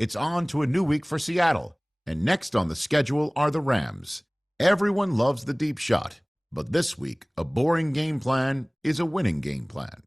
it's on to a new week for Seattle, and next on the schedule are the Rams. Everyone loves the deep shot, but this week, a boring game plan is a winning game plan.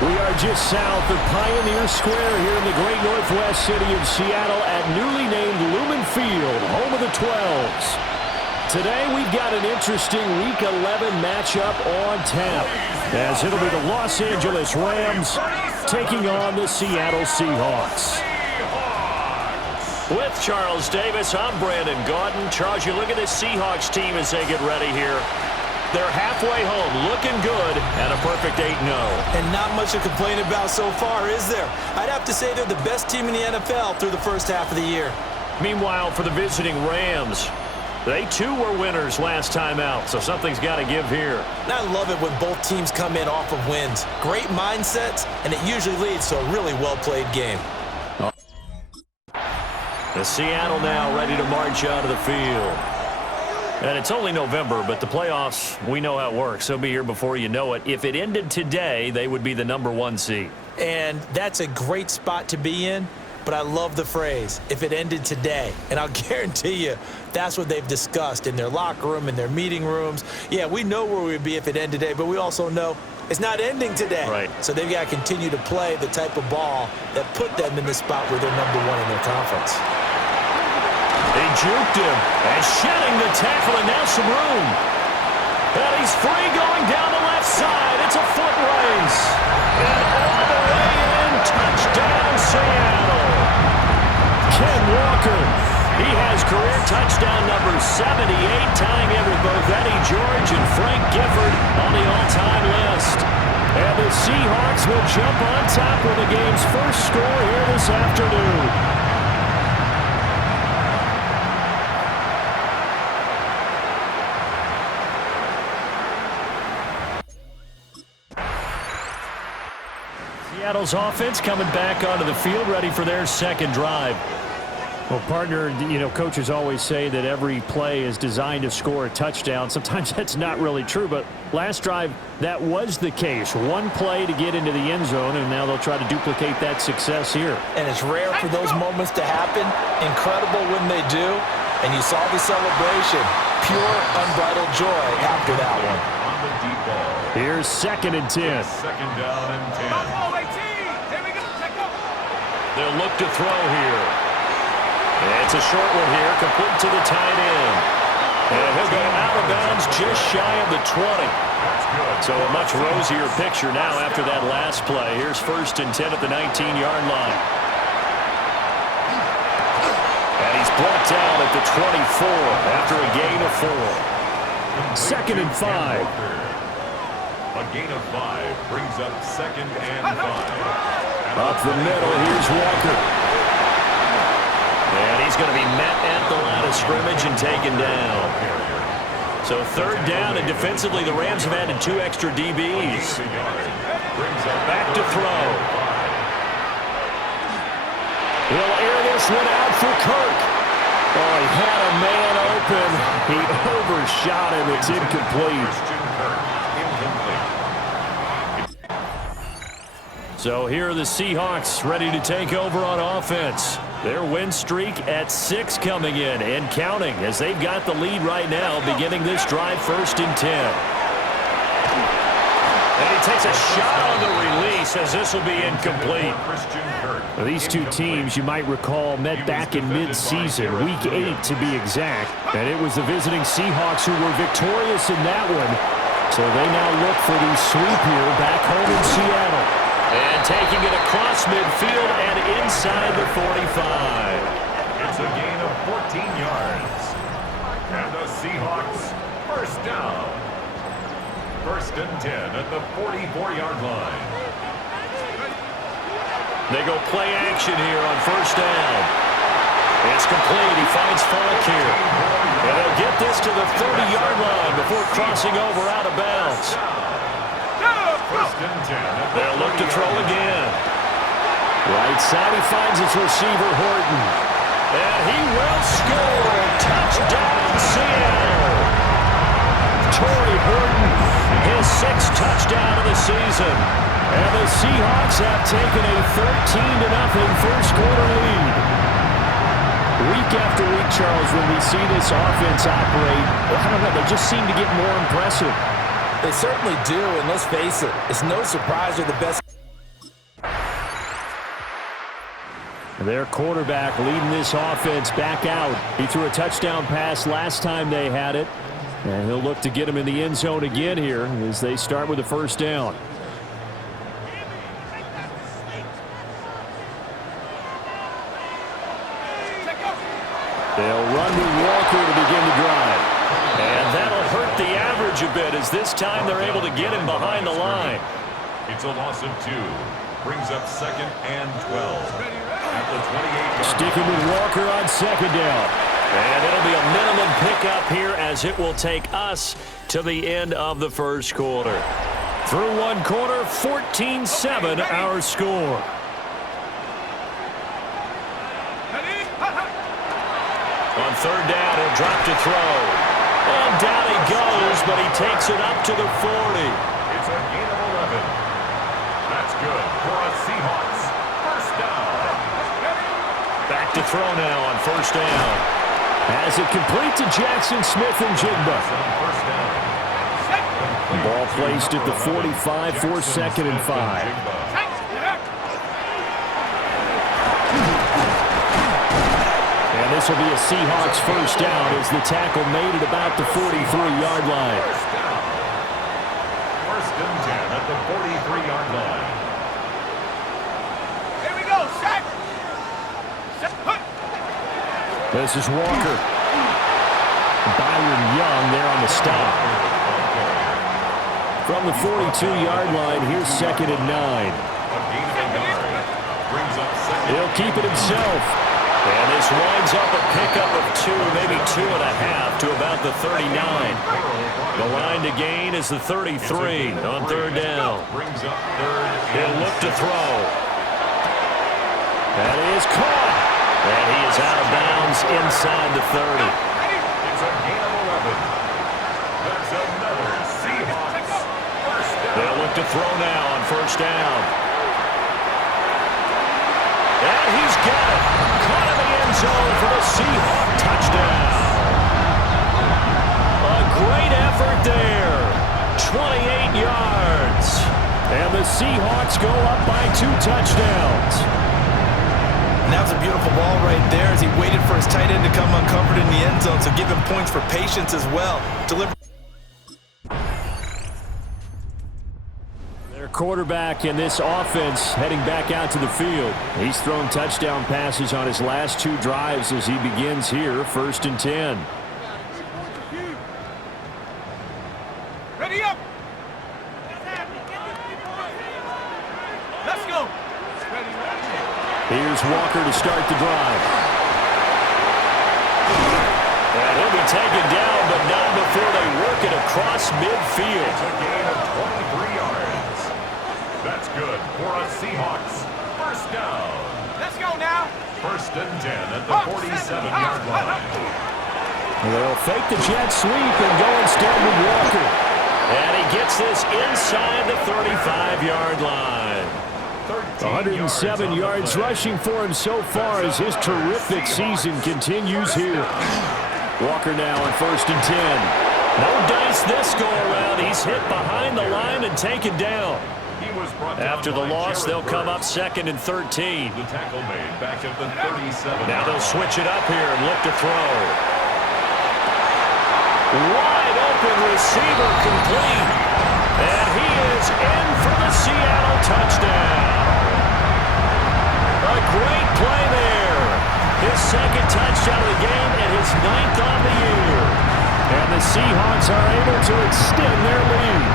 We are just south of Pioneer Square here in the great northwest city of Seattle at newly named Lumen Field, home of the 12s. Today we've got an interesting Week 11 matchup on tap, as it'll be the Los Angeles Rams taking on the Seattle Seahawks. With Charles Davis, I'm Brandon Gaudin. Charles, you look at this Seahawks team as they get ready here. They're halfway home, looking good, and a perfect 8-0. And not much to complain about so far, is there? I'd have to say they're the best team in the NFL through the first half of the year. Meanwhile, for the visiting Rams, they too were winners last time out, so something's got to give here. And I love it when both teams come in off of wins. Great mindsets, and it usually leads to a really well-played game. The Seattle now ready to march out of the field. And it's only November, but the playoffs, we know how it works. They'll be here before you know it. If it ended today, they would be the #1 seed. And that's a great spot to be in, but I love the phrase, if it ended today. And I'll guarantee you that's what they've discussed in their locker room, in their meeting rooms. Yeah, we know where we'd be if it ended today, but we also know it's not ending today. Right. So they've got to continue to play the type of ball that put them in the spot where they're #1 in their conference. He juked him and shedding the tackle, and now some room. And he's free going down the left side. It's a foot race. And all the way in, touchdown Seattle. Ken Walker, he has career touchdown number 78, tying it with both Eddie George and Frank Gifford on the all-time list. And the Seahawks will jump on top with the game's first score here this afternoon. Seattle's offense coming back onto the field, ready for their second drive. Well, partner, coaches always say that every play is designed to score a touchdown. Sometimes that's not really true, but last drive, that was the case. One play to get into the end zone, and now they'll try to duplicate that success here. And it's rare for those moments to happen. Incredible when they do. And you saw the celebration. Pure, unbridled joy after that one. Here's 2nd and 10. Second down and 10. They'll look to throw here. It's a short one here, complete to the tight end. And he'll go out of bounds just shy of the 20. So a much rosier picture now after that last play. Here's 1st and 10 at the 19-yard line. And he's brought down at the 24 after a gain of 4. 2nd and 5. A gain of 5 brings up 2nd and 5. Up the middle, here's Walker. And he's going to be met at the line of scrimmage and taken down. So 3rd down, and defensively the Rams have added 2 extra DBs. Back to throw. He'll air this one out for Kirk. Oh, he had a man open. He overshot him. It's incomplete. So here are the Seahawks ready to take over on offense. Their win streak at 6 coming in and counting as they've got the lead right now beginning this drive 1st and 10. And he takes a shot on the release as this will be incomplete. Well, these two teams, you might recall, met back in mid-season, Week 8 to be exact. And it was the visiting Seahawks who were victorious in that one. So they now look for the sweep here back home in Seattle. And taking it across midfield and inside the 45. It's a gain of 14 yards. And the Seahawks, 1st down. 1st and 10 at the 44-yard line. They go play action here on 1st down. It's complete. He finds Falk here. And they'll get this to the 30-yard line before crossing over out of bounds. 1st and 10. They'll look to throw again. Right side, he finds his receiver, Horton. And he will score. Touchdown, Seattle. Torrey Horton, his 6th touchdown of the season. And the Seahawks have taken a 13-0 first quarter lead. Week after week, Charles, when we see this offense operate, I don't know, they just seem to get more impressive. They certainly do, and let's face it, it's no surprise they're the best. Their quarterback leading this offense back out. He threw a touchdown pass last time they had it, and he'll look to get him in the end zone again here as they start with the 1st down. They'll run with Walker to begin the drive. And that'll hurt the average a bit as this time they're able to get him behind the line. It's a loss of 2. Brings up 2nd and 12. At the 28-yard Sticking with Walker on 2nd down. And it'll be a minimum pickup here as it will take us to the end of the 1st quarter. Through 1 quarter, 14-7 our score. On 3rd down, he'll drop to throw. And down he goes, but he takes it up to the 40. It's a gain of 11. That's good for a Seahawks 1st down. Back to throw now on 1st down. As it complete to Jackson Smith and Jigba. First down. Ball placed at the 45 for 2nd and 5. And this will be a Seahawks 1st down as the tackle made it about the 43-yard line. 1st and 10 at the 43-yard line. Here we go, set. This is Walker. Byron Young there on the stop. From the 42-yard line, here's 2nd and 9. He'll keep it himself. And this winds up a pickup of 2, maybe 2.5 to about the 39. The line to gain is the 33 on 3rd down. He'll look to throw. That is caught. And he is out of bounds inside the 30. It's a gain of 11. That's another Seahawks 1st down. They'll look to throw now on 1st down. And he's got it. Caught in the end zone for the Seahawk touchdown. A great effort there. 28 yards. And the Seahawks go up by 2 touchdowns. And that was a beautiful ball right there as he waited for his tight end to come uncovered in the end zone, so give him points for patience as well. Their quarterback in this offense heading back out to the field. He's thrown touchdown passes on his last 2 drives as he begins here, 1st and 10. Ready up! Let's go! Here's Walker to start the drive. And he'll be taken down, but not before they work it across midfield. It's a gain of 23 yards. That's good for a Seahawks first down. Let's go now! 1st and 10 at the 47-yard line. They'll fake the jet sweep and go instead with Walker. And he gets this inside the 35-yard line. 107 yards rushing for him so far as his terrific season continues here. Walker now on 1st and 10. No dice this go-around. He's hit behind the line and taken down. After the loss, they'll come up 2nd and 13. The tackle made back at the 37. Now they'll switch it up here and look to throw. Wide open receiver complete. And he is in for the Seattle touchdown. A great play there. His 2nd touchdown of the game and his 9th on the year. And the Seahawks are able to extend their lead.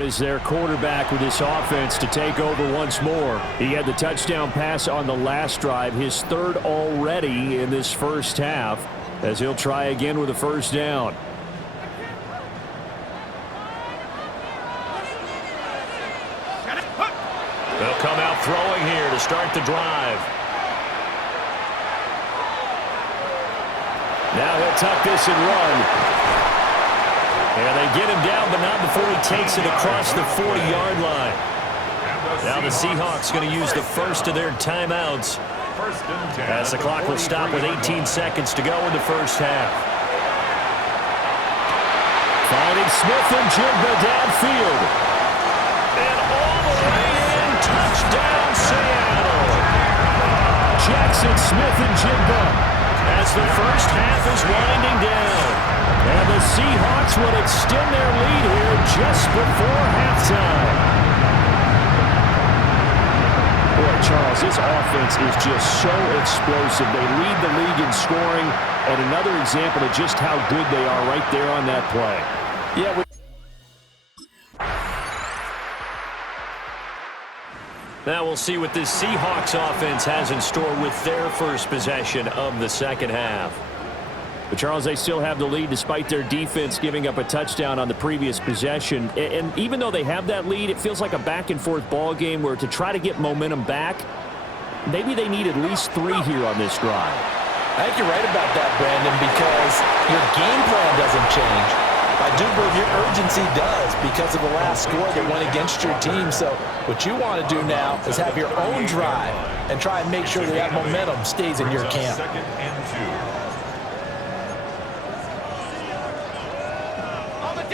Is their quarterback with this offense to take over once more. He had the touchdown pass on the last drive, his 3rd already in this first half, as he'll try again with a 1st down. They'll come out throwing here to start the drive. Now he'll tuck this and run. And they get him down, but not before he takes it across the 40-yard line. Now the Seahawks going to use the first of their timeouts as the clock will stop with 18 seconds to go in the first half. Finding Smith and Jigba downfield. And all the way in, touchdown Seattle. Jackson, Smith, and Jigba as the first half is winding down. And the Seahawks will extend their lead here just before halftime. Boy, Charles, this offense is just so explosive. They lead the league in scoring, and another example of just how good they are right there on that play. Yeah, Now we'll see what this Seahawks offense has in store with their first possession of the second half. But, Charles, they still have the lead despite their defense giving up a touchdown on the previous possession. And even though they have that lead, it feels like a back-and-forth ball game where to try to get momentum back, maybe they need at least 3 here on this drive. I think you're right about that, Brandon, because your game plan doesn't change. I do believe your urgency does because of the last score that went against your team. So what you want to do now is have your own drive and try and make sure that momentum stays in your camp. 2nd and 2.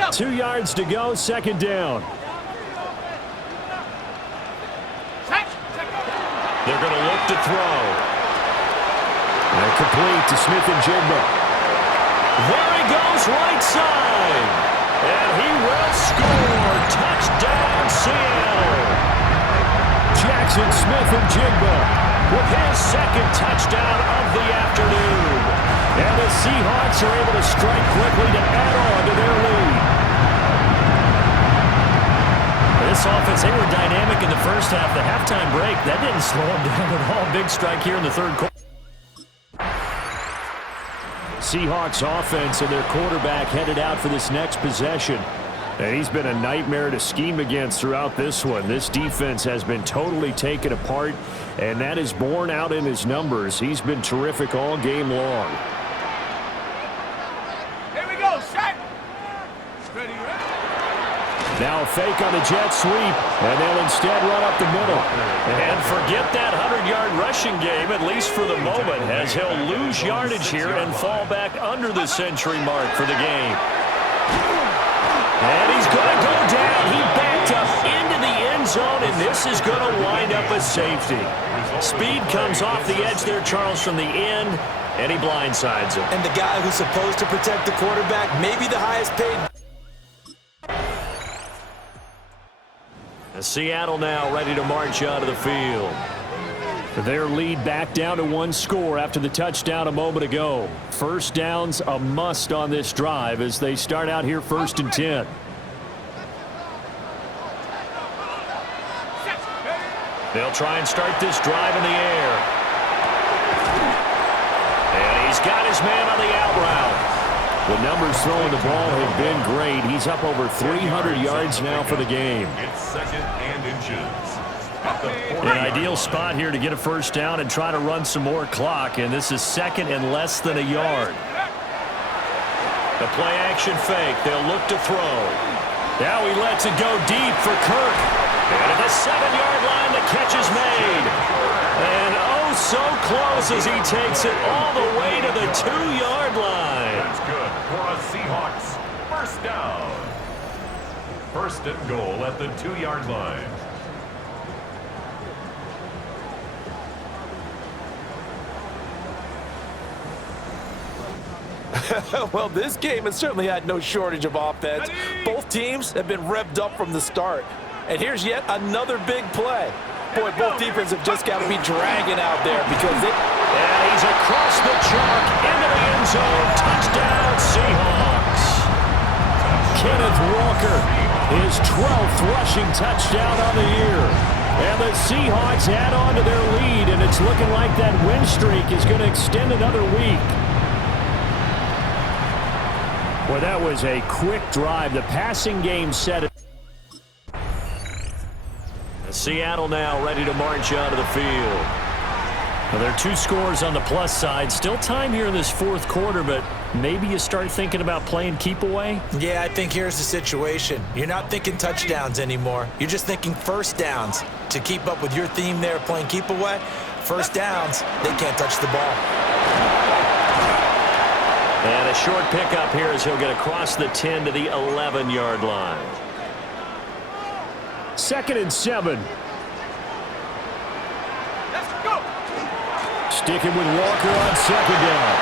2 yards to go, 2nd down. They're going to look to throw. And complete to Smith and Jigba. There he goes, right side. And he will score. Touchdown, Seattle. Jackson, Smith, and Jigba with his 2nd touchdown of the afternoon. And the Seahawks are able to strike quickly to add on to their lead. This offense, they were dynamic in the first half. The halftime break, that didn't slow them down at all. Big strike here in the 3rd quarter. Seahawks offense and their quarterback headed out for this next possession. And he's been a nightmare to scheme against throughout this one. This defense has been totally taken apart, and that is borne out in his numbers. He's been terrific all game long. Here we go, set. Ready, ready. Now a fake on the jet sweep, and they'll instead run up the middle. And forget that 100-yard rushing game, at least for the moment, as he'll lose yardage here and fall back under the century mark for the game. And he's going to go down. He backed up into the end zone, and this is going to wind up a safety. Speed comes off the edge there, Charles, from the end, and he blindsides him. And the guy who's supposed to protect the quarterback, maybe the highest paid. Seattle now ready to march out of the field. Their lead back down to one score after the touchdown a moment ago. First down's a must on this drive as they start out here 1st and 10. They'll try and start this drive in the air. And he's got his man on the out route. The numbers throwing the ball have been great. He's up over 300 yards now for the game. It's 2nd and inches. An ideal spot here to get a first down and try to run some more clock, and this is 2nd and less than a yard. The play action fake. They'll look to throw. Now he lets it go deep for Kirk. And at the 7-yard line, the catch is made. And oh, so close as he takes it all the way to the 2-yard line. That's good for a Seahawks first down. 1st and goal at the 2-yard line. Well, this game has certainly had no shortage of offense. Both teams have been revved up from the start. And here's yet another big play. Boy, both defenses have just got to be dragging out there because they... And he's across the chalk into the end zone. Touchdown, Seahawks. Kenneth Walker, his 12th rushing touchdown on the year. And the Seahawks add on to their lead, and it's looking like that win streak is going to extend another week. Well, that was a quick drive. The passing game set it. Seattle now ready to march out of the field. Well, there are 2 scores on the plus side. Still time here in this 4th quarter, but maybe you start thinking about playing keep away? Yeah, I think here's the situation. You're not thinking touchdowns anymore. You're just thinking first downs. To keep up with your theme there, playing keep away, first downs, they can't touch the ball. And a short pickup here as he'll get across the 10 to the 11-yard line. 2nd and 7. Let's go. Sticking with Walker on 2nd down.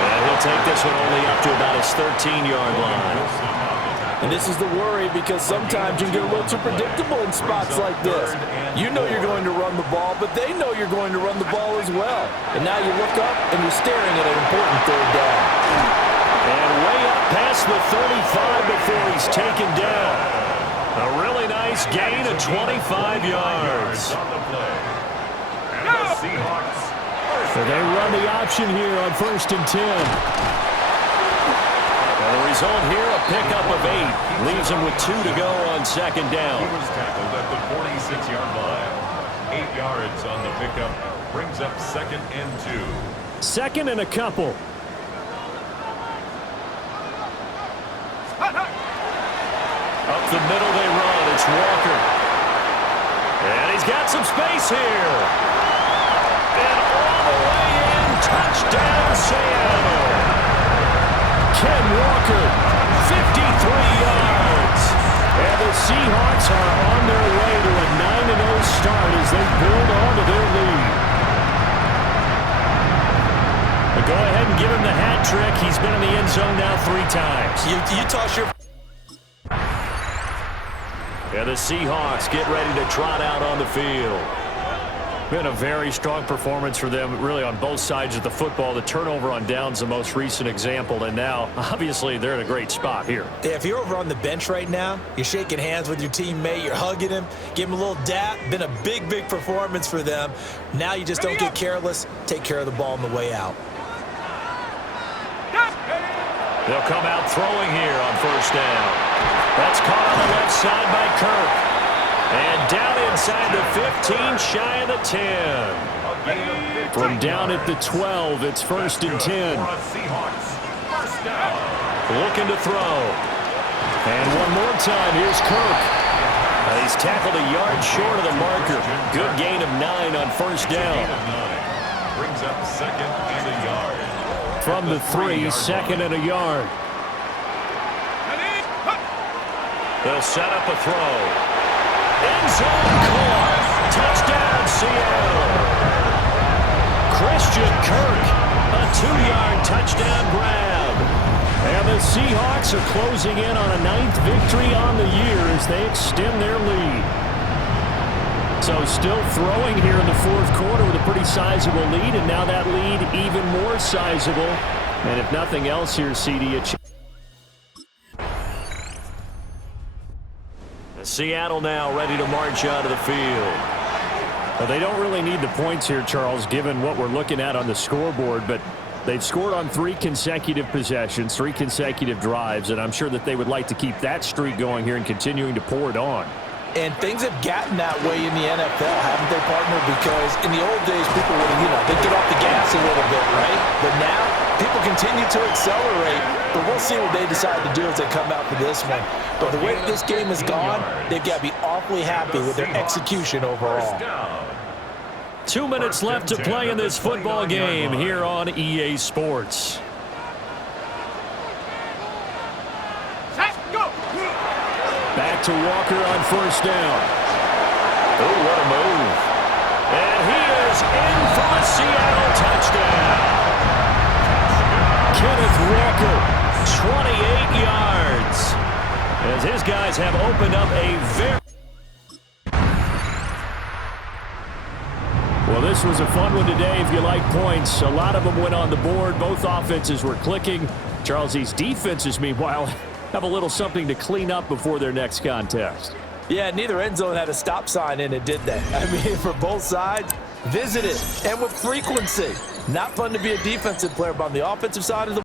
And he'll take this one only up to about his 13-yard line. And this is the worry because sometimes you get a little too predictable in spots like this. You know you're going to run the ball, but they know you're going to run the ball as well. And now you look up and you're staring at an important 3rd down. And way up past the 35 before he's taken down. A really nice gain of 25 yards. So they run the option here on 1st and 10. And the result here, a pickup of 8. Leaves him with 2 to go on 2nd down. He was tackled at the 46-yard line. 8 yards on the pickup. Brings up 2nd and 2. 2nd and a couple. Up the middle they run. It's Walker. And he's got some space here. And all the way in. Touchdown, Seattle. Ken Walker, 53 yards. And the Seahawks are on their way to a 9-0 start as they build on to their lead. But go ahead and give him the hat trick. He's been in the end zone now 3 times. You toss your... And the Seahawks get ready to trot out on the field. Been a very strong performance for them, really, on both sides of the football. The turnover on downs, the most recent example, and now, obviously, they're in a great spot here. Yeah, if you're over on the bench right now, you're shaking hands with your teammate, you're hugging him, give him a little dap. Been a big, big performance for them. Now you just don't get careless. Take care of the ball on the way out. They'll come out throwing here on 1st down. That's caught on the left side by Kirk. And down inside the 15, shy of the 10. From down at the 12, it's 1st and 10. Looking to throw. And one more time, here's Kirk. He's tackled a yard short of the marker. Good gain of 9 on first down. Brings up second and a yard. From the 3, second and a yard. They'll set up a throw. End zone caught. Touchdown, Seattle. Christian Kirk, a 2-yard touchdown grab. And the Seahawks are closing in on a 9th victory on the year as they extend their lead. So still throwing here in the 4th quarter with a pretty sizable lead, and now that lead even more sizable. And if nothing else here, CD, Seattle now ready to march out of the field. well, they don't really need the points here, Charles, given what we're looking at on the scoreboard, but they've scored on 3 consecutive possessions, 3 consecutive drives, and I'm sure that they would like to keep that streak going here and continuing to pour it on. And things have gotten that way in the NFL, haven't they, partner? Because in the old days, people would, they'd get off the gas a little bit, right? But now, people continue to accelerate. But we'll see what they decide to do as they come out for this one. But the way that this game has gone, they've got to be awfully happy with their execution overall. 2 minutes left to play in this football game here on EA Sports. Back to Walker on first down. Oh, what a move. And he is in for a Seattle touchdown. Kenneth Walker, 28 yards. As his guys have opened up a very... Well, this was a fun one today if you like points. A lot of them went on the board. Both offenses were clicking. Charles, these defenses, meanwhile, have a little something to clean up before their next contest. Yeah, neither end zone had a stop sign in it, did they? I mean, for both sides, visit it, and with frequency. Not fun to be a defensive player, but on the offensive side of the